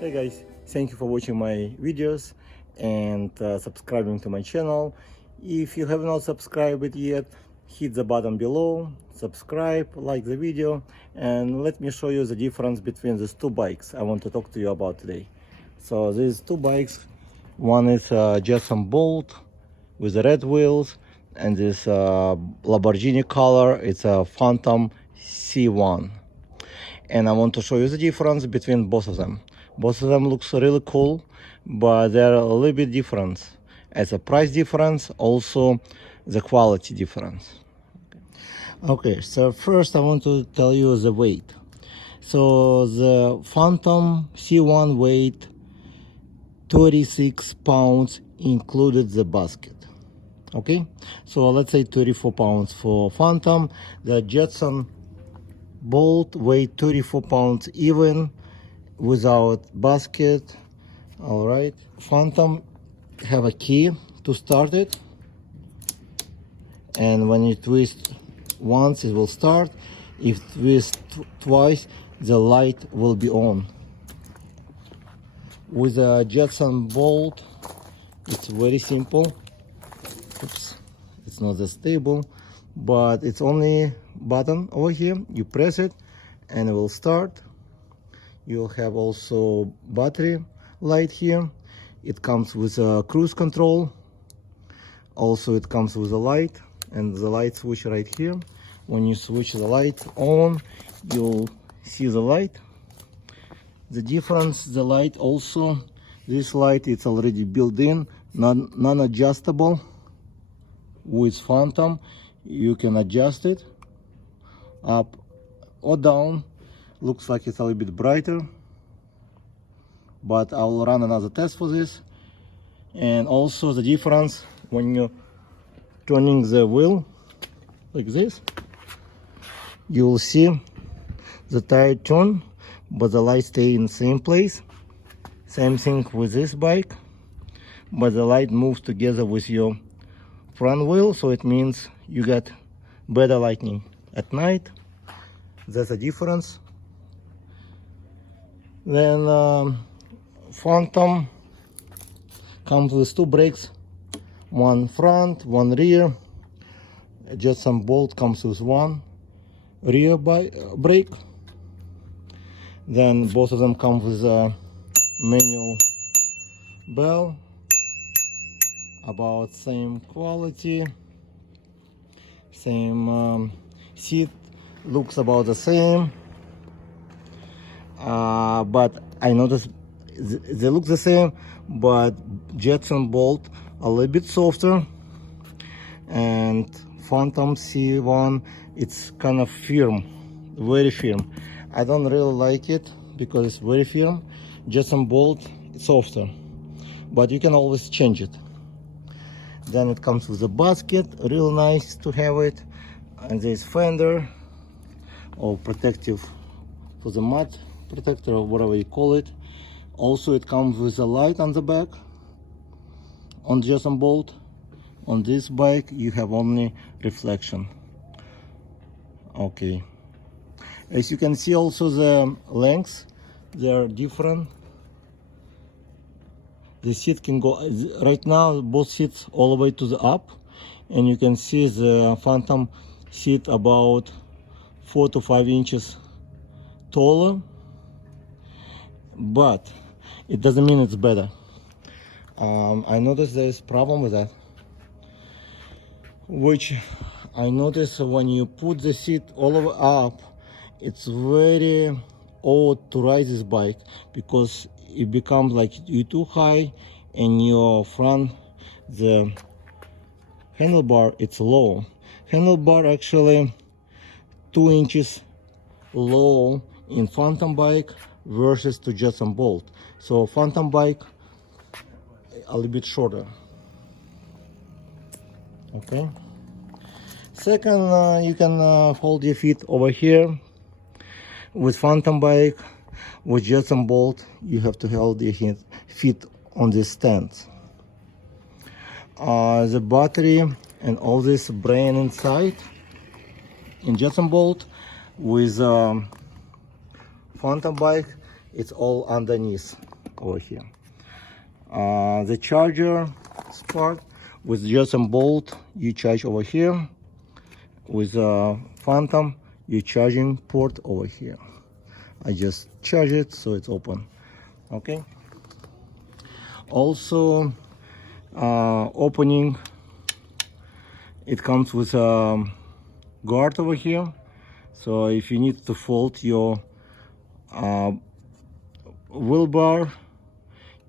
Hey guys, thank you for watching my videos and subscribing to my channel. If you have not subscribed yet, hit the button below, subscribe, like the video, and let me show you the difference between these two bikes I want to talk to you about today. So these two bikes, one is Jetson Bolt with the red wheels, and this Lamborghini color, it's a Phantom C1. And I want to show you the difference between both of them. Both of them looks really cool, but they're a little bit different. As a price difference, also the quality difference. Okay, so first I want to tell you the weight. So the Phantom C1 weight 36 pounds included the basket. Okay, so let's say 34 pounds for Phantom. The Jetson Bolt weight 34 pounds even without basket. All right, Phantom have a key to start it, and when you twist once it will start. If twist twice, the light will be on. With a Jetson Bolt, it's very simple. Oops, it's not that stable, but it's only button over here. You press it and it will start. You'll have also battery light here. It comes with a cruise control. Also it comes with a light and the light switch right here. When you switch the light on, you'll see the light. The difference, the light also, this light it's already built in, non-adjustable. With Phantom you can adjust it up or down. Looks like it's a little bit brighter, but I'll run another test for this. And also the difference when you're turning the wheel like this, you will see the tire turn, but the light stay in the same place. Same thing with this bike, but the light moves together with your front wheel, so it means you get better lighting at night. That's a difference. Then Phantom comes with two brakes, one front, one rear. Jetson Bolt comes with one rear brake. Then both of them come with a manual bell, about same quality, same seat, looks about the same. But I noticed they look the same, but Jetson Bolt a little bit softer, and Phantom C1 it's kind of firm, very firm. I don't really like it because it's very firm. Jetson Bolt it's softer, but you can always change it. Then it comes with a basket, real nice to have it, and there's fender or protective for the mud protector or whatever you call it. Also it comes with a light on the back on Jetson Bolt. On this bike you have only reflection. Okay, as you can see also the lengths, they are different. The seat can go right now, both seats all the way to the up, and you can see the Phantom seat about 4 to 5 inches taller, but it doesn't mean it's better. I noticed there's a problem with that, which I noticed when you put the seat all the way up, it's very odd to ride this bike because it becomes like you're too high and your front, the handlebar, it's low. Handlebar actually 2 inches low in Phantom bike versus to Jetson Bolt. So Phantom bike a little bit shorter. Okay. Second, you can hold your feet over here. With Phantom bike, with Jetson Bolt, you have to hold your feet on this stand. The battery and all this brain inside in Jetson Bolt. With Phantom bike, it's all underneath over here. The charger part with Jetson Bolt, you charge over here. With Phantom, you charging port over here. I just charge it so it's open. Okay. Also, opening, it comes with a guard over here. So if you need to fold your wheel bar,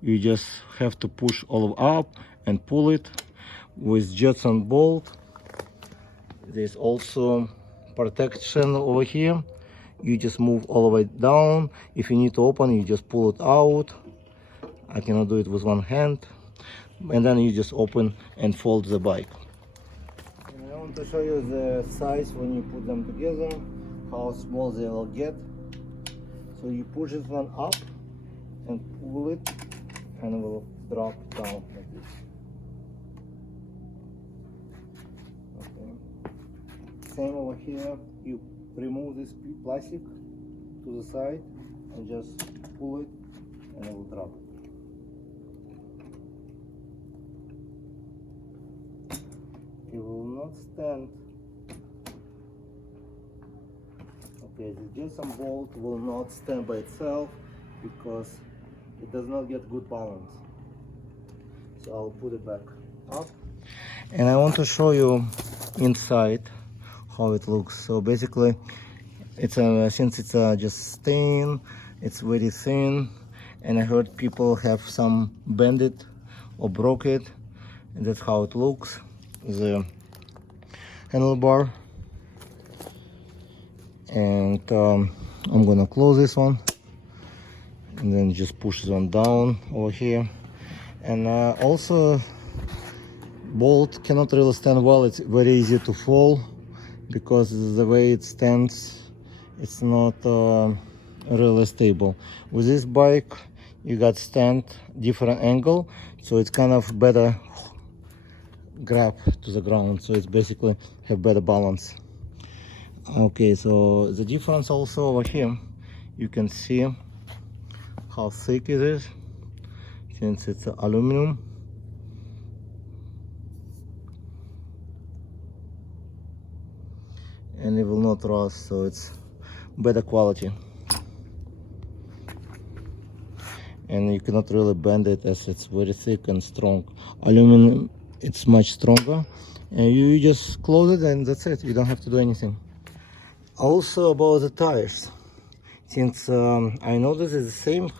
you just have to push all up and pull it. With Jetson Bolt, there's also protection over here. You just move all the way down. If you need to open, you just pull it out. I cannot do it with one hand. And then you just open and fold the bike. And I want to show you the size when you put them together, how small they will get. So you push this one up and pull it, and it will drop down like this. Okay. Same over here. You remove this plastic to the side and just pull it, and it will drop. It will not stand. Okay, the Jetson Bolt will not stand by itself because it does not get good balance. So I'll put it back up. And I want to show you inside how it looks. So basically, it's since it's just stain, it's very thin, and I heard people have some bend it or broke it, and that's how it looks. The handlebar, and I'm gonna close this one, and then just push this one down over here. And also, bolt cannot really stand well. It's very easy to fall because the way it stands, it's not really stable. With this bike, you got stand different angle, so it's kind of better grab to the ground, so it's basically have better balance. Okay, so the difference also over here, you can see how thick it is since it's aluminum. And it will not rust, so it's better quality. And you cannot really bend it as it's very thick and strong. Aluminum, it's much stronger, and you just close it and that's it. You don't have to do anything. Also about the tires, since I noticed it's the same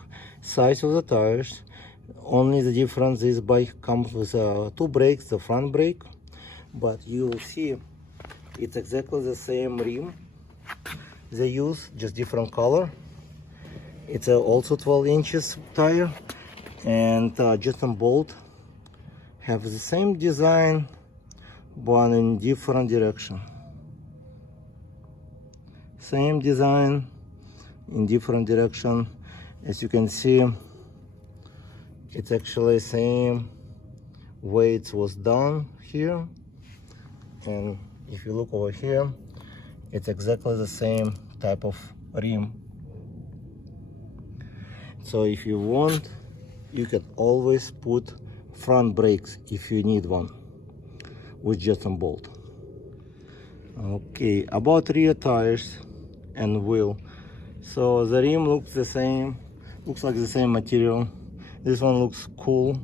size of the tires, only the difference, this bike comes with two brakes, the front brake, but you will see it's exactly the same rim they use, just different color. It's also 12 inches tire, and Jetson Bolt have the same design but in different direction. Same design in different direction. As you can see, it's actually same way it was done here, and if you look over here, it's exactly the same type of rim. So if you want, you can always put front brakes if you need one with Jetson Bolt. Okay, about rear tires and wheel. So the rim looks the same, looks like the same material. This one looks cool.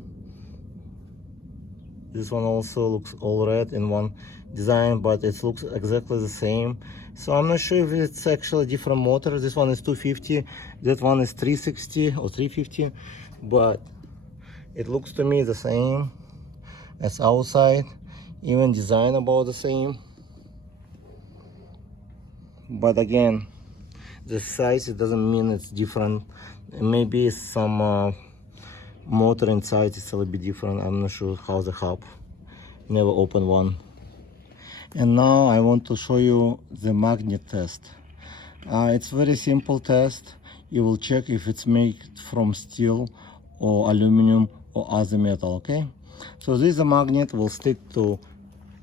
This one also looks all red in one design, but it looks exactly the same. So I'm not sure if it's actually different motor. This one is 250, that one is 360 or 350, but it looks to me the same as outside, even design about the same. But again, the size, it doesn't mean it's different. Maybe some motor inside is a little bit different. I'm not sure how the hub, never opened one. And now I want to show you the magnet test. It's very simple test. You will check if it's made from steel or aluminum or other metal, okay? So this magnet will stick to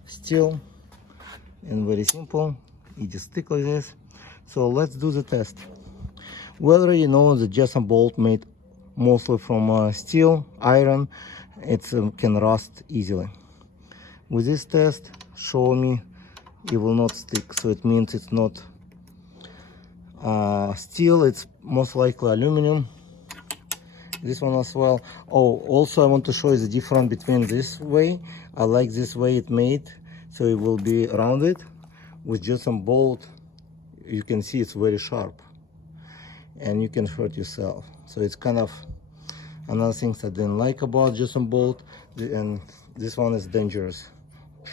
steel, and very simple, you just stick like this. So let's do the test. We already know the Jetson Bolt made mostly from steel, iron. It can rust easily. With this test, show me it will not stick, so it means it's not steel, it's most likely aluminum. This one as well. Oh, also I want to show you the difference between this way. I like this way it made, so it will be rounded. With Jetson Bolt, you can see it's very sharp and you can hurt yourself. So it's kind of another thing I didn't like about Jetson Bolt. And this one is dangerous,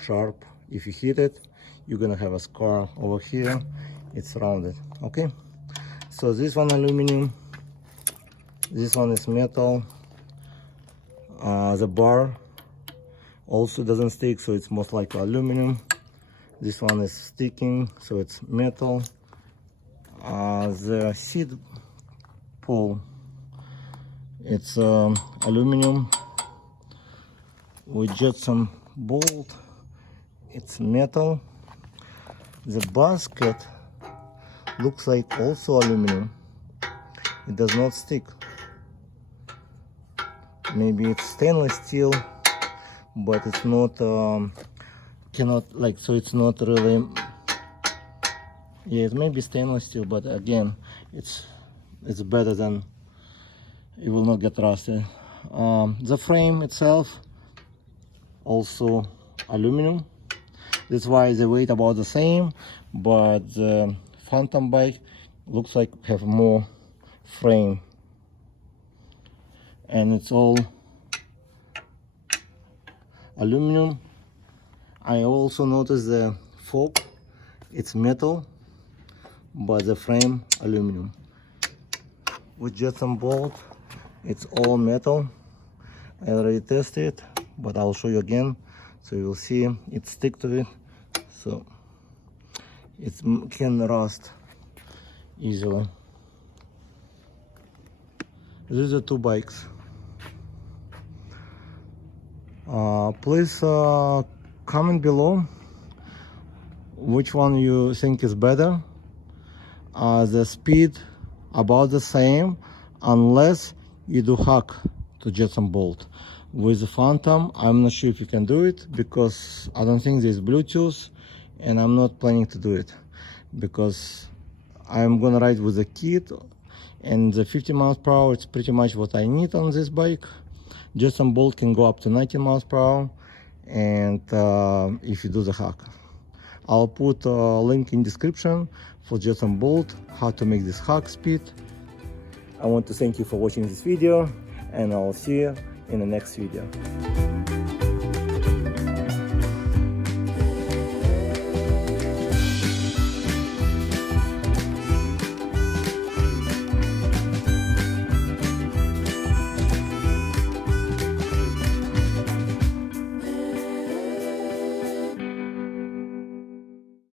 sharp. If you hit it, you're gonna have a scar over here. It's rounded. Okay, so this one aluminum, this one is metal. The bar also doesn't stick, so it's most likely aluminum. This one is sticking, so it's metal. The seat pole, it's aluminum. With Jetson Bolt, it's metal. The basket looks like also aluminum. It does not stick. Maybe it's stainless steel, but it's not so it's not really. Yeah, it may be stainless steel, but again, it's better than, it will not get rusted. The frame itself also aluminum. That's why they weight about the same, but the Phantom bike looks like have more frame, and it's all aluminum. I also noticed the fork, it's metal, but the frame aluminum. With Jetson Bolt, it's all metal. I already tested it, but I'll show you again, so you will see it stick to it, so it can rust easily. These are two bikes. Please comment below which one you think is better. The speed about the same, unless you do hack to Jetson Bolt. With the Phantom, I'm not sure if you can do it, because I don't think there's Bluetooth, and I'm not planning to do it because I'm gonna ride with a kit, and the 50 miles per hour, it's pretty much what I need on this bike. Jetson Bolt can go up to 90 miles per hour, and if you do the hack. I'll put a link in description for Jetson Bolt, how to make this hack speed. I want to thank you for watching this video, and I'll see you in the next video.